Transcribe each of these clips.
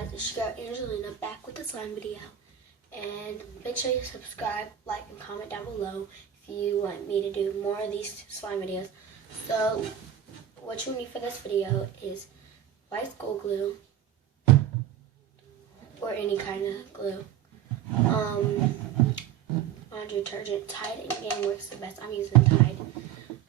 guys, it's your girl Angelina back with a slime video. And make sure you subscribe, like, and comment down below if you want me to do more of these slime videos. So, what you need for this video is white gold glue, or any kind of glue. Laundry detergent, Tide again works the best. I'm using Tide.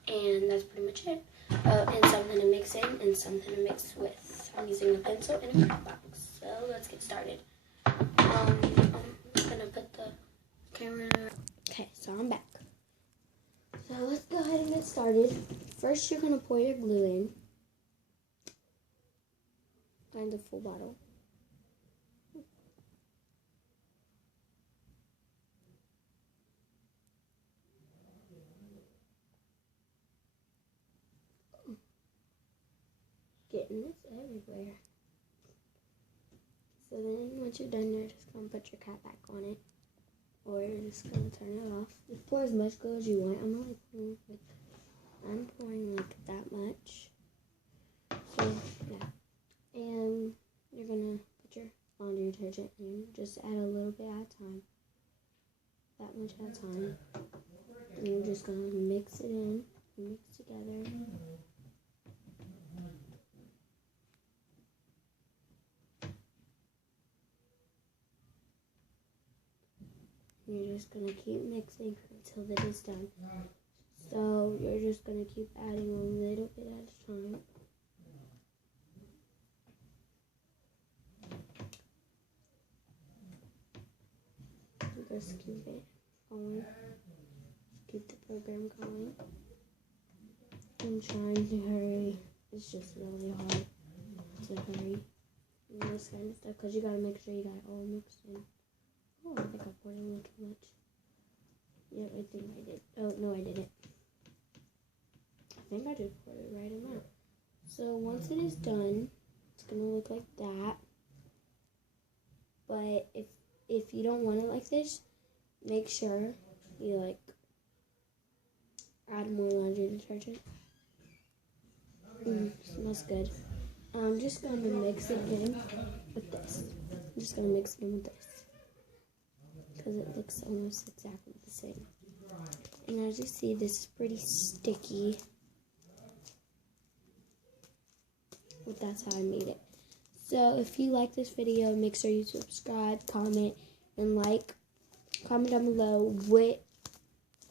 And that's pretty much it. And something to mix in and something to mix with. I'm using a pencil and a craft box. So let's get started. I'm gonna put the camera. Okay, so I'm back. So let's go ahead and get started. First, you're gonna pour your glue in. Find the full bottle. Getting this everywhere. So then once you're done, you're just going to put your cap back on it. Or you're just going to turn it off. Just pour as much glue as you want. I'm pouring like that much. So yeah. And you're going to put your laundry detergent in. Just add a little bit at a time. That much at a time. And you're just going to mix it in. Mix together. You're just going to keep mixing until it is done. So you're just going to keep adding a little bit at a time. Just keep it going. Just keep the program going. I'm trying to hurry. It's just really hard to hurry. And this kind of stuff, because you got to make sure you got it all mixed in. Oh, I think I poured a little too much. Yeah, I think I did. Oh, no, I didn't. I think I just poured the right amount. So once it is done, it's going to look like that. But if you don't want it like this, make sure you, add more laundry detergent. Smells good. I'm just going to mix it in with this. I'm just going to mix it in with this. Because it looks almost exactly the same. And as you see, this is pretty sticky. But that's how I made it. So if you like this video, make sure you subscribe, comment, and like. Comment down below what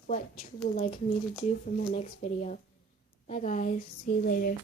you would like me to do for my next video. Bye guys. See you later.